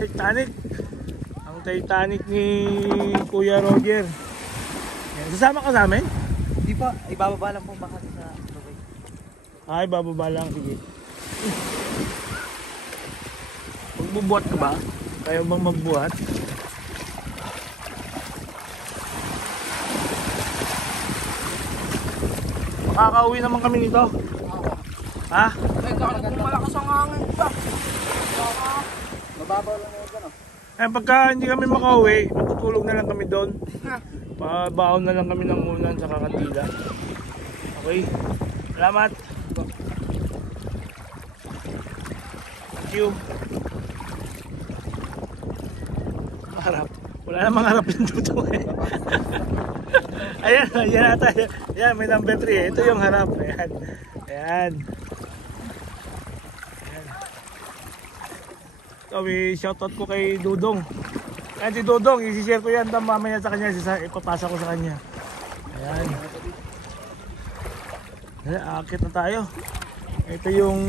Titanic. Ang Titanic ni Kuya Roger. Yan. Sasama ka sa amin? Hindi pa, ibababa lang po baka sa tubig. Ay, bababa lang. Sige. Magbubuhat ka ba? Kayo bang magbuhat? Makakauwi naman kami nito. Ha? Ay, kung malakas ang hangin pa. Mababaw lang yun dyan, oh. Eh, pagka hindi kami makauwi, matutulog na lang kami doon. Pabaon na lang kami ng unan sa kakandila. Okay? Salamat. Thank you. Harap. Wala namang harap yung dito eh. Ayan, ayan ata. Ayan, may number 3 eh. Ito yung harap. Ayan. Ayan. Ayan. So, may shoutout ko kay Dudong. Ayan si Dudong, isi-share ko yan. Mamaya sa kanya, ipapasa ko sa kanya. Ayan. Ayan, akit na tayo. Ito yung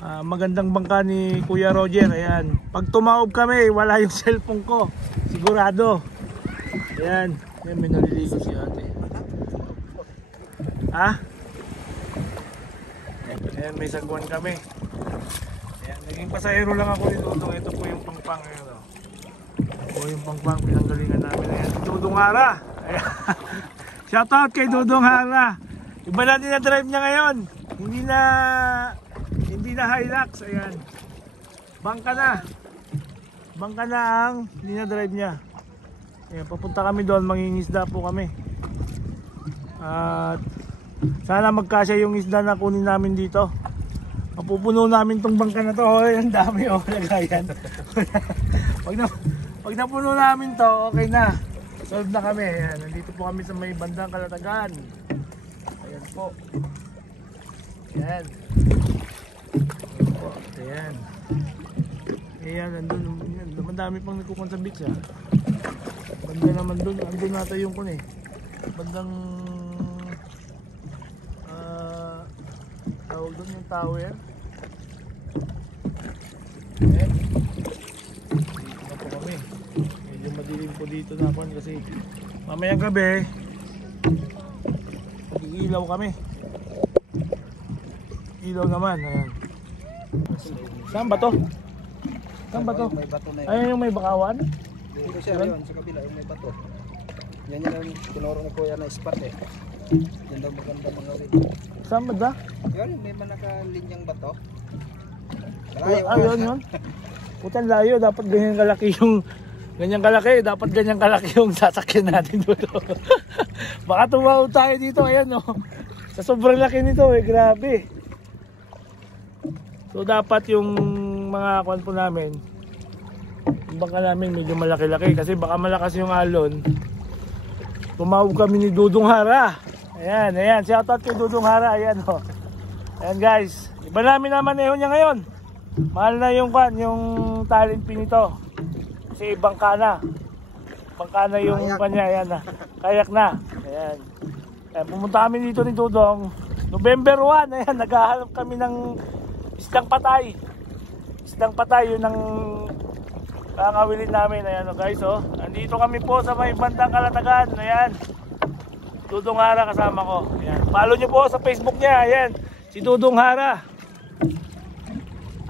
magandang bangka ni Kuya Roger. Ayan. Pag tumaob kami, wala yung cellphone ko. Sigurado. Ayan. Ayan, may naliligo si ate. Ha? Ayan, may sagwan kami. Ayan, naging pasahero lang ako ni Dudong. Ito po yung pangpang. Ayan, oh. Ito po yung pangpang pinanggalingan namin. Ayan, Dudong Hara. Ayan. Shoutout kay Dudong Hara. Iba na din na drive niya ngayon. Hindi na Hilux. Ayan. Bangka na. Bangka na ang hindi na drive niya. Ayan, papunta kami doon, mangingisda po kami. At sana magkasya yung isda na kunin namin dito. Mapupuno namin tong bangka na to. Oh, ang dami oh, lagayan. Pag napuno namin to, okay na. Solve na kami. Ayan, nandito po kami sa may bandang Kalatagan. Ayan po. Ayan. Ayan po. Ayan. Ayan, andun. Madami pang nagkukon sa beach ha. Banda naman dun. Andun nata yung kun eh. Bandang tawag dun yung tower. Ayan. Dito na po kami. Medyo madilim po dito na po kasi mamayang gabi mag-iilaw kami. Ilaw naman. Ayan. Saan ba to? Saan ba to? May bato na yun. Ayun yung may bakawan? Dito siya yun, sa kabila yung may bato. Yan yung tinuro ni Kuya na spot eh. Yan daw maganda mga rin. Saan ba da? Yun, may manakalinyang bato. Ayun yun. Putang layo, dapat ganyan kalaki yung dapat ganyan kalaki yung sasakyan natin dito. Baka tumaw tayo dito, ayan oh. Sa sobrang laki nito eh, grabe. So dapat yung mga kwan po namin, yung bangka namin medyo malaki-laki kasi baka malakas yung alon. Tumawag kami ni Dudong Hara. Ayan, ayan, shoutout kay Dudong Hara, ayan oh. Ayan guys, iba namin naman niya ngayon. Mahal na yung kwan, yung talent pin nito. Kasi bangka na. Bangka na yung kanya, ayan na. Kayak na. Ayan. Ayan, pumunta kami dito ni Dudong. November 1, ayan, naghahanap kami ng isdang patay. Isdang patay, yun ang kakawilin namin. Ayan o guys, oh. Nandito kami po sa may bandang Kalatagan. Ayan. Dudong Hara kasama ko. Ayan. Follow nyo po sa Facebook niya. Ayan. Si Dudong Hara.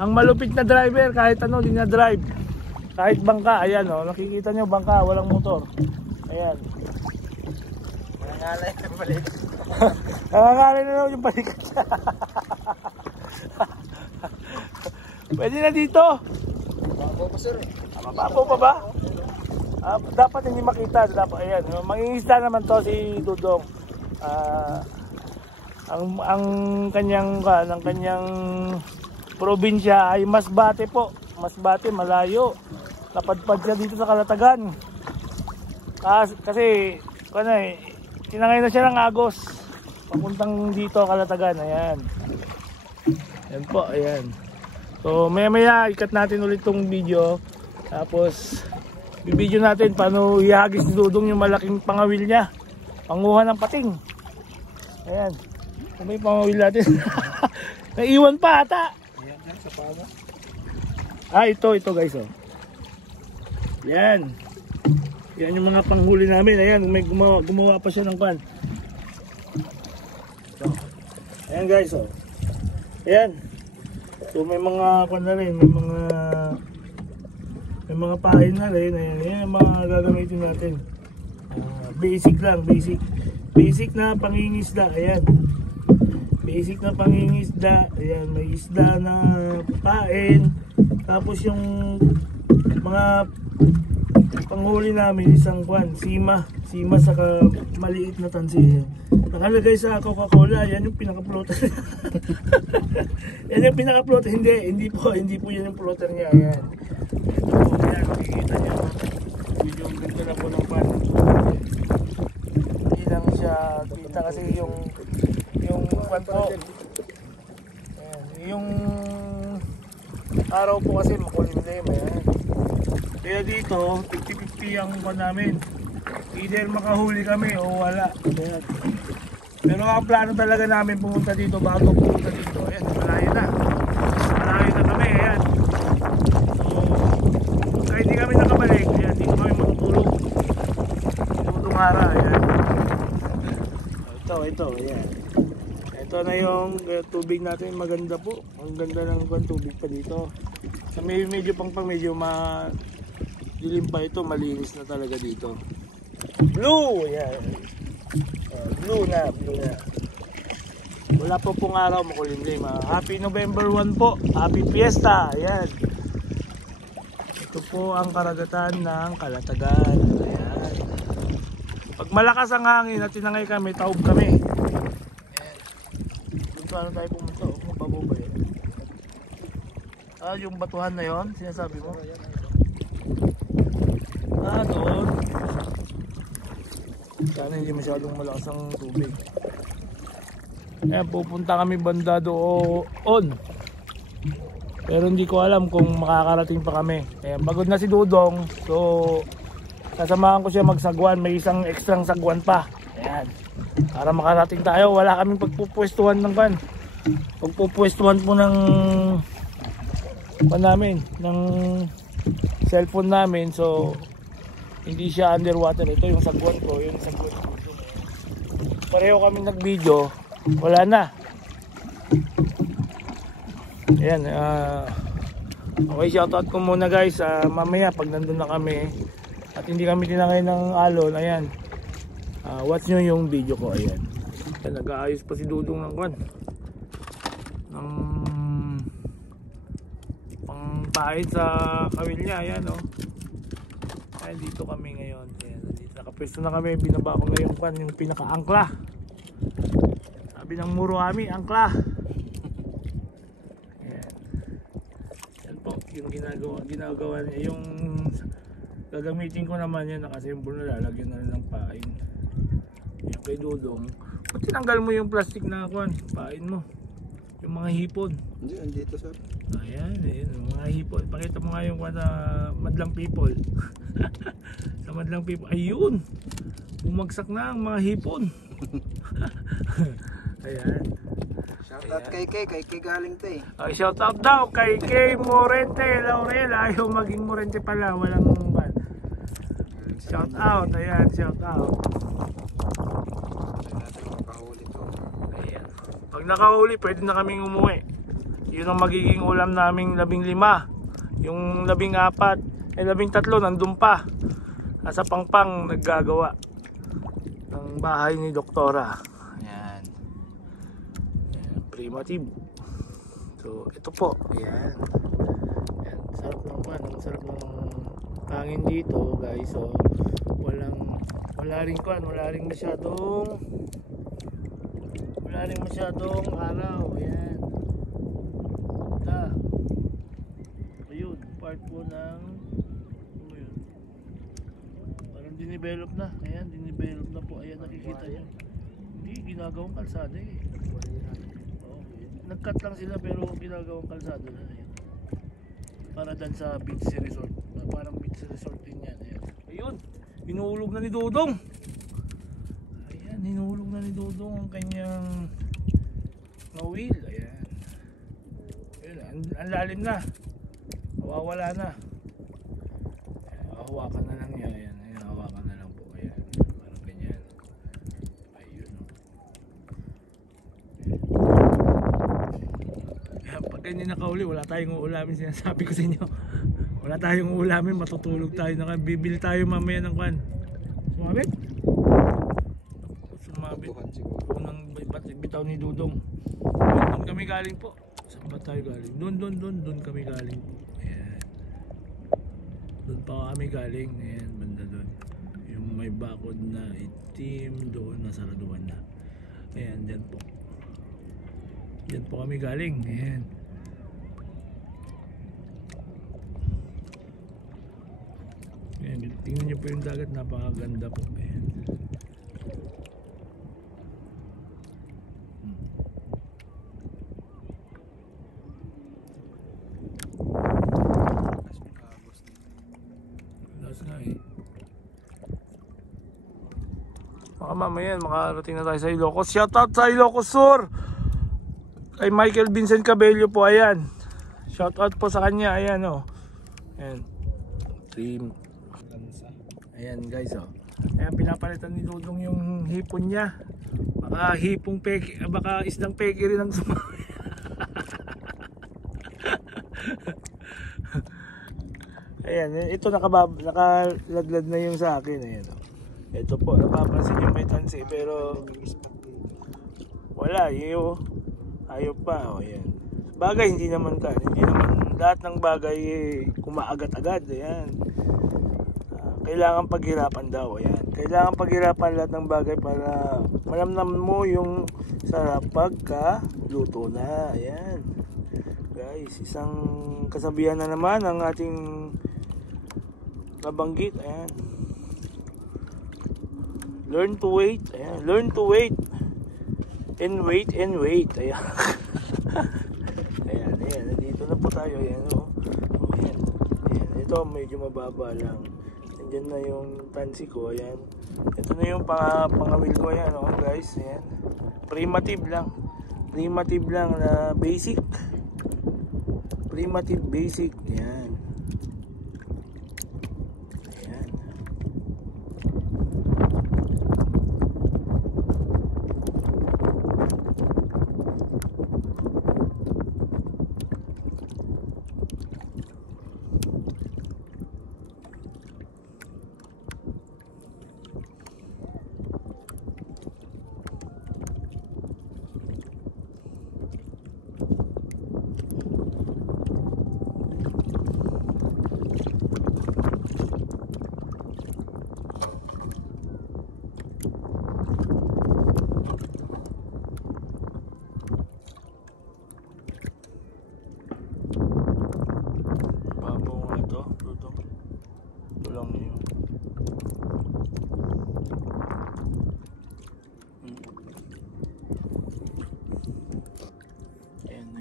Ang malupit na driver, kahit ano, di na drive. Kahit bangka, ayan o. Nakikita nyo, bangka, walang motor. Ayan. Nangangalay na balik. Nangangalay na naman yung balikat siya. Pwede na dito. Mababaw pa sir. Mababaw pa ba? Dapat hindi makita. Dapat, ayan. Mangingisda naman to si Dudong. Ang kanyang probinsya ay Masbate po. Masbate, malayo. Napadpad siya dito sa Kalatagan. Kasi tinangay na siya ng Agos. Papuntang dito Kalatagan. Ayan. Ayan po, ayan. So maya ikat natin ulit tong video. Tapos bibidyo natin paano ihagis ni Dudong yung malaking pangawil niya. Panguha ng pating. Ayan. So, may pangawil natin. Naiwan pa ata. Ayan, sa paga. Ito guys, oh. Yan. Yan yung mga panghuli namin. Ayan, may gumawa pa siya ng kwan. So, ayan guys, oh. Ayan. So may mga kwan na rin, may mga pain na rin. Ayan, ayan yung mga gagamitin natin. Basic lang, basic na pangingisda. Ayan. Basic na pangingisda. Ayan, may isda na pain. Tapos yung mga panghuli namin, isang kwan, sima saka maliit na tansi. Nakalagay sa Coca-Cola, yan yung pinaka-floater. Yan yung pinaka-floater, hindi po yan yung floater niya. Ayan. Ito po, ayan, makikita niyo. Medyo ganda na po ng pan. Hindi lang siya kita kasi yung kwan po. Ayan, yung araw po kasi makulimlim. Ayan. Kaya dito, 50-50 ang kwan namin. Either makahuli kami o wala. Ayan. Pero ang plano talaga namin pumunta dito bago pumunta dito. Ayan, malayo na. Malayo na kami. Ayan. So, kaya hindi kami nakabalik. Ayan, dito kami matutulog. Tutungara. Ayan. Ito. Ayan. Ito na yung tubig natin. Maganda po. Ang ganda ng tubig pa dito. So, medyo medyo dilim pa ito. Malinis na talaga dito. Blue! Ayan. Blue na. Wala po pong araw, makulimlim. Happy November 1 po. Happy Fiesta. Ayan. Ito po ang karagatan ng Kalatagan. Ayan. Pag malakas ang hangin at tinangay kami, taob kami. Ayan. Doon paano tayo pumunta? Mababaw ba yan? Yung batuhan na yon, sinasabi mo? Doon. Sana hindi masyadong malakas ang tubig. Ayan, pupunta kami banda doon. Pero hindi ko alam kung makakarating pa kami. Ayan, pagod na si Dudong. So, sasamahan ko siya magsagwan. May isang ekstrang sagwan pa. Ayan. Para makarating tayo. Wala kaming pagpupwestuhan ng pan. Pagpupwestuhan po ng ng cellphone namin. So, hindi siya underwater. Ito yung sagwan ko. Yung sagwan ko. Pareho kami nag-video. Wala na. Ayan. Okay, shoutout ko muna guys. Mamaya pag nandun na kami at hindi kami tinangay ng alon, ayan. Watch nyo yung video ko. Ayan. Nag-aayos pa si Dudong ng kwan. Ng pangpahid sa kawil niya. Ayan o. Ayan, dito kami ngayon. Ayan, dito nakapwesto na kami. Binaba ko ngayon kwan, yung pinaka-angkla. Sabi ng Muruami, angkla. Ayan. Yan po, yung ginagawa niya. Yung gagamitin ko naman yan, nakasimbol na lalagyan na rin ng pain. Yung kay Dudong. Kung tinanggal mo yung plastic na kwan, pain mo. Yung mga hipon. Hindi, andito sir. Ayan, yung mga hipon. Pakita mo nga yung kwan na madlang people. Sa madlang people. Ayun! Bumagsak na ang mga hipon. Ayan. Shoutout kay Kay galing to eh. Okay, shoutout daw kay Kay Morente Laurel. Ayaw maging Morente pala. Walang ban. Shoutout. Ayan, shoutout. Ayan. Pag nakahuli, pwede na kaming umuwi. Yun ang magiging ulam naming 15. Yung 14, 13 nandun pa. Nasa Pangpang naggagawa ng bahay ni Doktora. Ayan. Ayan, primitive. So, ito po. Ayan. Ayan. Sarap ng pan. Ang sarap ng hangin dito, guys. So, wala rin masyadong araw. Ayan. Ayun, part po ng parang dinidevelop na. Ayan, dinidevelop na po. Ayan, nakikita nyo. Hindi, ginagawang kalsada eh. Nag-cut lang sila pero ginagawang kalsada na. Ayan. Para dan sa beach resort. Parang beach resort din yan. Ayan. Ayun, hinuhulog na ni Dudong. Ayan, hinuhulog na ni Dudong ang kanyang wheel. Ayan. Ayan, ang lalim na. mawawala na. Hawakan na lang niya. Ayan, ayan, hawakan na lang po. Ayan, parang ganyan. Ayun. Ayan, pag ganyan nakauli, wala tayong uulamin. Sinasabi ko sa inyo. Wala tayong uulamin, matutulog tayo. Bibili tayo mamaya ng kwan. Sumabit? Sumabit. Unang bitaw ni Dudong. Doon kami galing po. Saan ba tayo galing? Doon kami galing po. Ayan. Doon pa kami galing. Ayan, banda doon. Yung may bakod na itim doon, nasaraduhan na. Ayan, dyan po. Dyan po kami galing. Ayan. Ayan, tingnan nyo po yung dagat, napakaganda po. Ayan. Last nga eh. Baka mamaya makarating na tayo sa Ilocos. Shoutout sa Ilocos Sur kay Michael Vincent Cabello po. Ayan, shoutout po sa kanya. Ayan o. Ayan, team. Ayan guys o. Ayan, pinapalitan ni Dudong yung hipon niya. Baka hipong peki, baka isdang peki rin ang sumama. Ayan, ito nakalaglag na yung sa akin. Ayan o. Ito po, napapansin yung may tansi pero wala, iyo. Ayaw pa, o ayan. Bagay, hindi naman lahat ng bagay kumaagat-agad. Ayan. Kailangan paghirapan daw. Ayan. Kailangan paghirapan lahat ng bagay para malamnam mo yung sarap pagka-luto na. Ayan. Guys, isang kasabihan na naman ang ating nabanggit. Ayan. Learn to wait. Ayan. Learn to wait. And wait. Ayan. Ayan. Nandito na po tayo. Ayan. Oh. Ayan. Ayan. Ito medyo mababa lang. Diyan na yung tansi ko. Ayan. Ito na yung pangawil ko. Ayan oh, guys. Ayan. Primitive lang na basic. Primitive basic. Ayan. Ayan.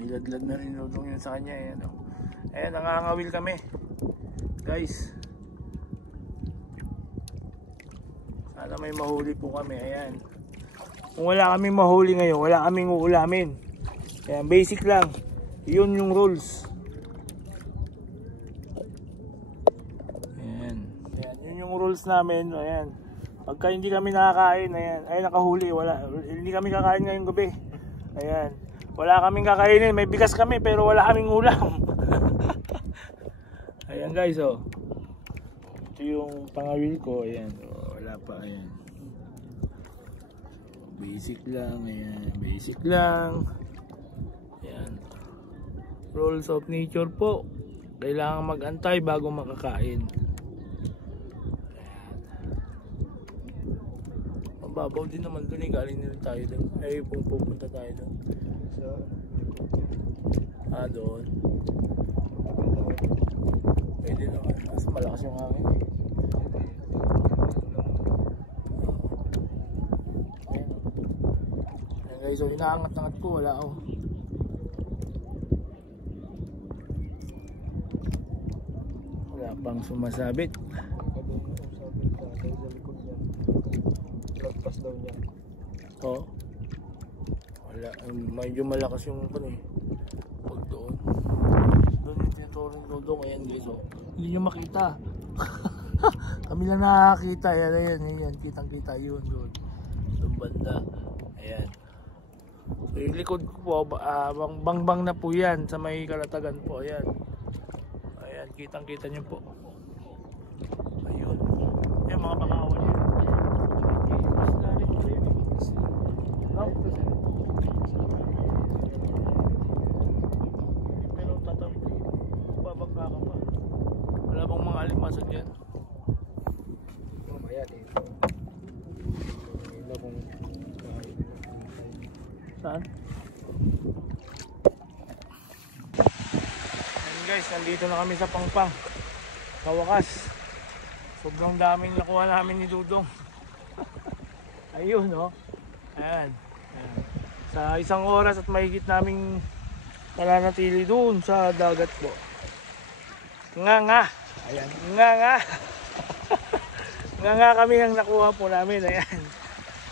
Nilaglag na rin Dudong yun sa kanya. Ayan, oh. Ayan, nangangawil kami guys. Sana may mahuli po kami. Ayan, kung wala kaming mahuli ngayon, wala kaming uulamin. Ayan, basic lang. Yun yung rules. Ayan, yun yung rules namin. Ayan, pagka hindi kami nakakain, ayan, ay nakahuli, hindi kami kakain ngayong gabi. Ayan, wala kaming kakainin, may bigas kami pero wala kaming ulam. Ayan guys, oh. Ito yung pangawil ko. Ayan, oh, wala pa. Ayan, basic lang. Ayan, basic lang. Ayan, rules of nature po. Kailangan mag-antay bago makakain. Mababaw din naman dun eh, galing na rin tayo dun. Ay, pupunta tayo dun. Doon. Pwede naman. Mas malakas yung hangin eh. Ayan guys, so inaangat-angat ko. Wala ako. Wala pang sumasabit. Lagpas daw niya. Oo. Wala, medyo malakas yung pan eh. Huwag doon. Doon yung tinuturing Dodong. Ayan guys, oh. Hindi nyo makita. Kami lang nakakita. Ayan. Kitang-kita yun doon. Doon banda. Ayan. So yung likod ko po, bangbang na po yan sa may Kalatagan po. Ayan. Ayan, kitang-kita nyo po. Ayun. Ayan mga bakawan yun. Pero tatampi, babangka ka pa. Wala bang mga alimasag yan? Mamaya dito. Ilo kung saan? Ayan guys, nandito na kami sa Pangpang. Kawakas. Sobrang daming nakuha namin ni Dudong. Ayun, no? Ayan. Sa isang oras at mahigit naming nananatili doon sa dagat po. Nga. Ayan, nga. Nga kami ang nakuha po namin. Ayan.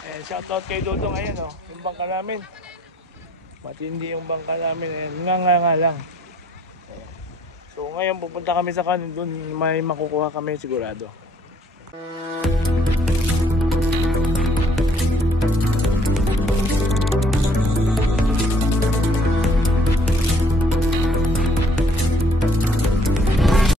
Ayan, shoutout kay Dudong. Ayan, oh. Yung bangka namin. Matindi yung bangka namin. Ayan, nga lang. Ayan. So ngayon pupunta kami sa kanin doon. May makukuha kami sigurado.